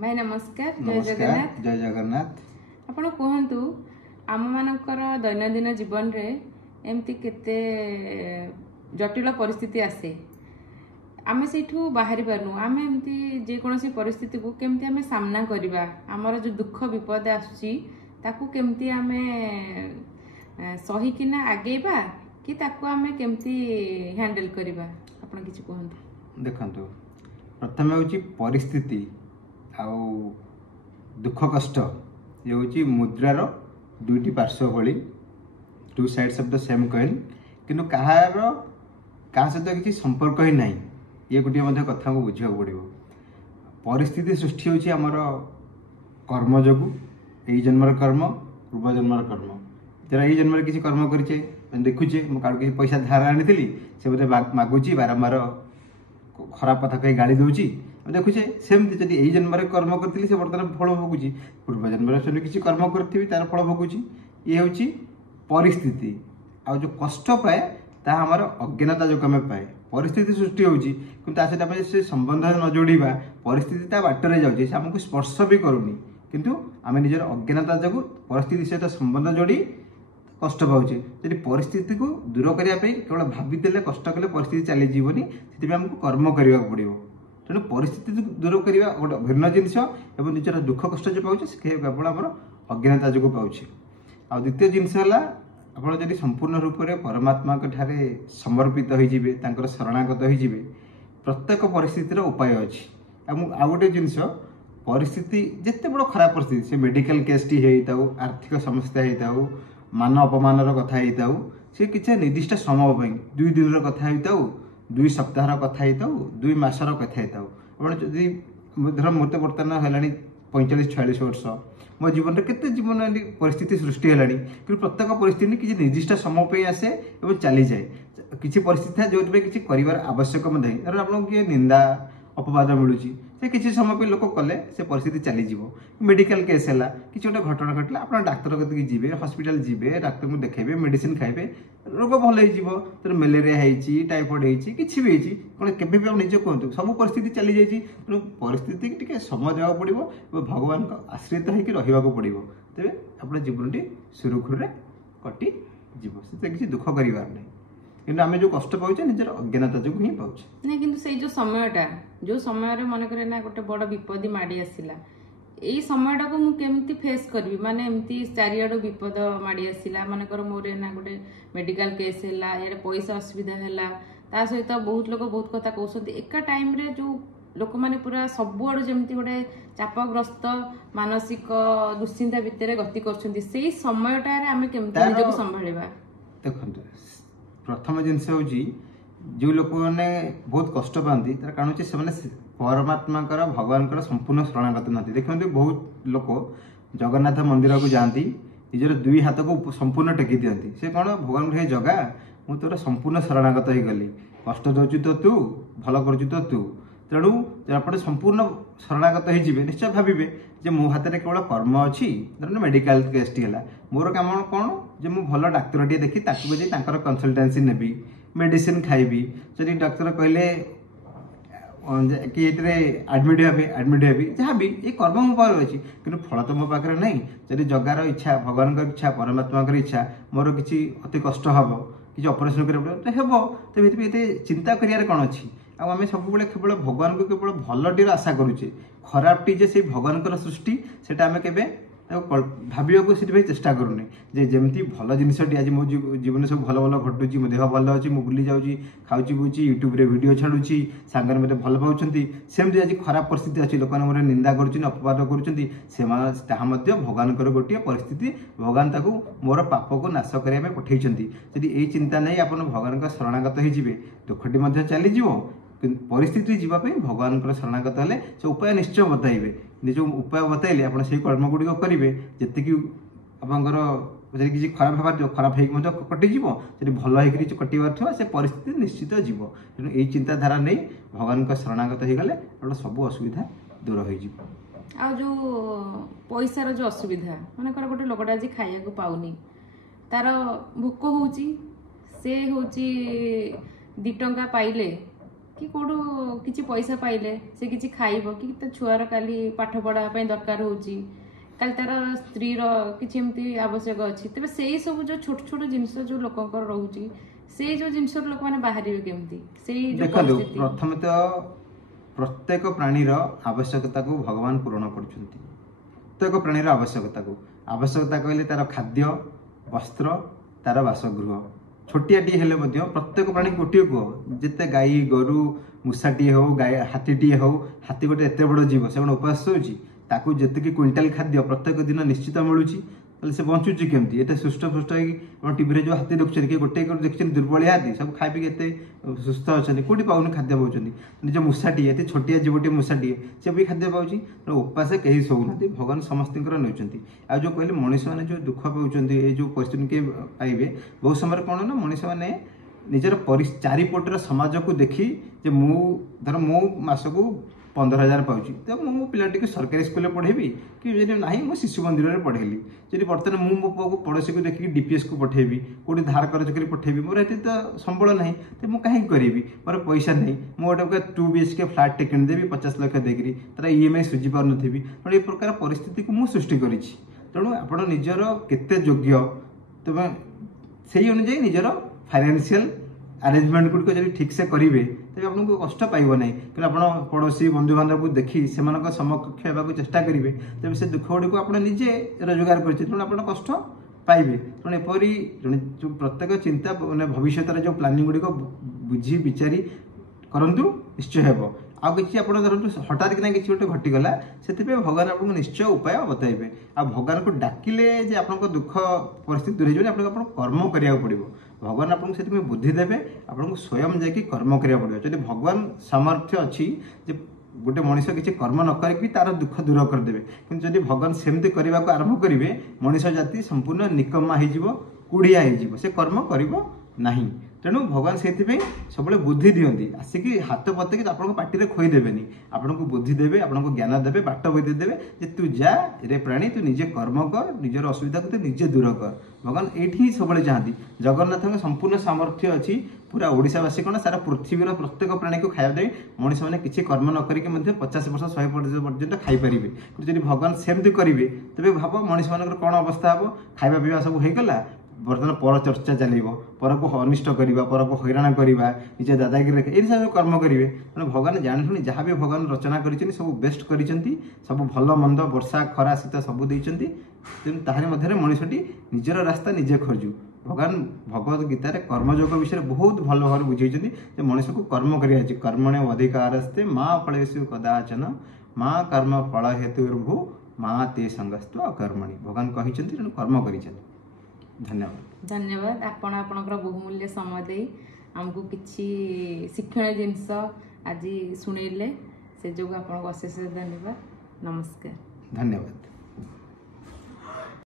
भाई नमस्कार। जय जगन्नाथ। जय जगन्नाथ। आपण कहतु आम मानकर दैनंदिन जीवन रे एमती केते जटिल परिस्थिति आसे आमे सेठू बाहरी पारनु आमे एमती जे कोनोसी परिस्थिति को केमती आमे सामना करिबा हमर जो दुख विपद आसुची ताकू केमती आमे सही किना आगेबा कि ताकू आमे केमती हैंडल करिबा आपण किछि कहंतु। देखंतु प्रथम होची परिस्थिति आउ दुख कष्ट ये होची मुद्रार दुईटी पार्श्व भली two sides of the same coin किंतु कहार का सहित किसी संपर्क ही नहीं ये गोटे मध्य कथा को बुझा पड़ो। परिस्थिति सृष्टि होची हमर कर्म जोगु एई जन्मर कर्म पूर्व जन्मर कर्म जरा एई जन्मर किसी कर्म करिचे देखुचे मु काडू किसी पैसा धार आनीथिली से बोले मागुची बारंबार खराब कथा कही गाड़ी दूची देखुचे सेमती जब यही जन्म कर्म करी से बर्तमान फल भोगुची पूर्व जन्म से किसी कर्म करी तार फल भोगुची ये हूँ परिस्थिति आ जो कष्ट पाए ता हमार अज्ञानता जो आम पाए परिस्थिति सृष्टि होची सहित आम से संबंध न जोड़ा परिस्थिति ता बाटर जाऊँगी से आमको स्पर्श भी करूनी किंतु आम निजर अज्ञानता जो परिस्थिति सहित संबंध जोड़ी कष्ट पाचे यदि परिस्थिति को दूर करने केवल भाभी कष्ट कले परिस्थिति चली जीवनी से आमको कर्म करने पड़ो तेणु परिस्थिति दूर करवा गोटे भिन्न जिनस और निजर दुख कष्ट जो पाचे केवल आम अज्ञानता जो पाचे। आ द्वितीय जिनस है आप संपूर्ण रूप से परमात्मा ठारे समर्पित हो शरणागत हो प्रत्येक परिस्थितिर उपाय अच्छी। आ गोटे जिनस परिस्थिति जिते बड़ खराब परिस्थिति से मेडिकल केस टी हो आर्थिक समस्या हो मान अपमान कथा हो सी किसी निर्दिष्ट समय 2 दिन कथा हो 2 सप्ताह कथा हो 2 मासर कथा हो जदि धर मत बर्तमान है 45-46 वर्ष मो जीवन में केते जीवन परिस्थिति सृष्टि है कि प्रत्येक परिस्थिति किसी निर्दिष्ट समय आसे और चली जाए किसी परिस्थिति है जो किसी कर आवश्यक आपको किए निंदा अपवाद मिलूँ से किसी समय लोक कले से परिस्थिति चली जीवो मेडिकल केस है कि गोटे घटना घटला आप डाक्तर कति जी हॉस्पिटल जी डाक्तर को देखेबे मेडिसिन खाइबे रोग भल हो मेलेरिया होती टाइफॉइड होती किसी भी कौन केवे भी निजे कहतु सब परिस्थिति चली जाइए तेणु परिस्थिति टी समय देवा पड़ो भगवान को आश्रित होकर रहा पड़ो तेज आप जीवन टी सुरुखुर कटि से किसी दुख कर नहीं किंतु आमे जो कष्ट पाउचे निजर अज्ञानता जो ही पाउचे नहीं किंतु से जो समय मन करे ना गोटे बड़ विपद माड़ी आसिला एई समयटा को मु केमती फेस करबी माने एमती चारियाडो विपद माड़ी आसिला मानकर मोरे ना गोटे मेडिकल केस हैला यार पैसा असुविधा हैला ता सहित बहुत लोग बहुत कथा कहउसथि एका टाइम रे जो लोक माने पूरा सबुआड़ जमती गोटे चापग्रस्त मानसिक दुश्चिंता भितर गति करछन्ती सेई समयटा रे आमे केमती निजको संभाळिबा। देखंतु प्रथम जिनस हूँ जो लोक मैंने बहुत कष्ट पाती तार कारण से परमात्मा भगवान संपूर्ण शरणागत ना देखते बहुत लोक जगन्नाथ मंदिर को जाती निजर 2 हाथ को संपूर्ण टेकी दिखती से कौन भगवान हे जगा मु तोर संपूर्ण शरणागत हो गली कष्ट दौचु तो तू भल कर तू तेणु आप संपूर्ण शरणागत हो निश्चय भावे जे मो हाथ में केवल कर्म अच्छी मेडिकल केस टी है मोर कम कौन जे मु भल डाक्तर टे देखी कंसल्टेंसी नेबी मेडिसिन खाइबी जदि डाक्तर कहले कि एडमिट हेबी जहाँ भी ये कर्म मो पाखे अच्छी कि फल तो मो पाखे नहीं जदि जगार इच्छा भगवान इच्छा परमात्मा इच्छा मोर किसी अति कष्ट हम किसी ऑपरेशन करा तो चिंता करियार कौन अच्छी आम सब केवल भगवान को केवल भलटीर आशा करुचे खराबटी जे से भगवान सृष्टि से आम के भाविया को चेष्टा करूनी जे जमती भल जिनसटी आज मो जीवन सब भल भल घटुची मो देह भल अच्छी मुझे बुली जाऊँगी खाऊँ बुची यूट्यूब रे वीडियो छाड़ुची सांगने मत भल पाँच सेमती आज खराब परिस्थिति अच्छी लोक मोर निंदा कर अपवाद कर भगवान गोटे परिस्थिति भगवान ताकू मोर पाप को नाश करने पठे यदि यही चिंता नहीं आप भगवान शरणागत हो दुखटी चलीज परिस्थिति जीवाई भगवान शरणागत हेले से उपाय निश्चय बताइबे निज उपाय बताइले आप कर्म गुड़िक करेंगे जी आप किसी खराब भाव खराब हो कटिज जी भल हो कटार से परिस्थिति निश्चित जीव तेणु यही चिंताधारा नहीं भगवान शरणागत हो गले गोटे सब असुविधा दूर हो आ जो पैसार जो असुविधा मानकर गोटे लोकटा आज खाया को पाउनी तार भोक होची से होची 2 टंका पाइले कि कोठो किछि पैसा पाइले से किछि खाइबो कि तो छुआर काली पाठ पढ़ा पई दरकार होउची काल तार स्त्री रो किछि एमती आवश्यक अछि तबे सेही सब जो छोट छोट जिंस जो लोकंकर रहउची से जो जिंस लोक माने बाहरिबे केमती सेही जो देखो परिस्थिति प्रथम तो प्रत्येक प्राणीर आवश्यकता को भगवान पूरण करछंती प्रत्येक प्राणीर आवश्यकता कहले तार खाद्य वस्त्र तार बासगृह छोटियाटी हेले मध्य प्रत्येक प्राणी गोटे कह जिते गाई गोरु मूषाटीए हो गाय हाथीटीए हो हाथी गोटे एत बड़ जीव से उपास होची ताकू जेतिकी क्विंटाल खाद्य प्रत्येक दिन निश्चित मिलूची ताले से बंचुची केमती एते सुष्ट पुष्ट होई टीवी जो हाथी देखुछन कि गोटे देखछन दुर्बल हाथी सब खाइ पी एते सुस्थ अछन कोडी पाउन खाद्य पाउछन निज मूषाटी एते छोटिया जीवटी मूषाटी से भी खाद्य पाउची उपास कहीं सोउनाती भगवान समस्तिंकर नउचंती आ जो कहले मनुष्य माने जो दुख पाउचंती ए जो क्वेश्चन के पाइबे बहुत समय कोन ना मनुष्य माने निजर चारिपटर समाज को देखी जे मु मासको 15,000 पाउची तो मो पिलाटी को सरकारी स्कूल पढ़ेबी कि जदि नाही मो शिशु मंदिर में पढ़ेली जदि बर्तमान मो पुआ को पड़ोसी को देखिक डीपीएस को पठेबी कोडी धार कर्ज कर पठेबी मोर एते तो संबल नाही तो मु काहे करेबी मोर पैसा नहीं मो गोटे 2 BHK फ्लैट टे किन देबी 50 लाख देकरी तार ईएमआई सुझी पार नथिबी तो ए प्रकार परिस्थिति को मु सृष्टि करिछि तेणु आपण निजर केते योग्य तबे सेही अनुसार निजर फाइनेंशियल अरेंजमेंट गुड को जब ठीक से करेंगे तेज आपको कष्ट पाइब ना कि आप पड़ोसी बंधु बांधव को देखी से समकक्ष होगा चेष्टा करेंगे तेज से दुख गुड़ी को आप निजे रोजगार कर कष्ट पाइबे तेणु एपरी जो प्रत्येक चिंता मैंने भविष्य जो प्लानिंग गुड़ी बुझी विचारी करंतु निश्चय हेबो आ किसी आप हठात कि किसी गोटे घटीगला से भगवान आपको निश्चय उपाय बताइबे आ भगवान को डाकिले जे आपन दुख परिस्थिति दूर हो आपको कर्म करिया पड़ो भगवान आपको से बुद्धि देवे आपको स्वयं जाकि कर्म करिया पड़ो जब भगवान सामर्थ्य अच्छी गोटे मनीष किसी कर्म न करी तार दुख दूर करदे कि जब भगवान सेमती करने को आरंभ करेंगे मनीष जाति संपूर्ण निकम्मा हो कुड़िया हो से कर्म करना तेणु भगवान से सब बुद्धि दियंती आसिकी हाथ पतेक आपको पार्टी खोईदेवेनि आपको बुद्धि देवे आपको ज्ञान देवे बाट बदे देवे जे तू जा रे प्राणी तू निजे कर्म कर निजर असुविधा को निजे दूर कर भगवान ये सब चाहती जगन्नाथ संपूर्ण सामर्थ्य अच्छी पूरा ओडिशावासी कौन सारा पृथ्वीर प्रत्येक प्राणी को खाया देवे मनीष मैंने किसी कर्म न करके 50 वर्ष 100 वर्ष पर्यटन खाईपारे जब भगवान सेमती करेंगे तेज भाव मनीष मान कौन अवस्था हम खावा पीवा सब होगा बर्तमान पर चर्चा चलो पर को अनिष्ट करवा पर को हैरान करवा निजे दादागिरी रखे ये सब कर्म करेंगे तेना भगवान जानी जहाँ भी भगवान रचना कर सब बेस्ट कर सब भल मंद वर्षा खरा शीत सब देती तेणु ताहरी मध्य मनीषटी निजर रास्ता निजे खोजू भगवान भगवत गीतार कर्मयोग विषय बहुत भल भाव बुझे मनीष को कर्म कर कर्मणे अधिकारस्ते माँ फलेषु कदाचन माँ कर्म फल हेतुर्भु माँ ते संगस्तु अकर्मणि भगवान कही तेणु कर्म कर धन्यवाद धन्यवाद आपण आपणकर बहुमूल्य समय दे आमको किछि शिक्षण जिनस आज शुणेले से जो आपको अशेष धन्यवाद नमस्कार धन्यवाद।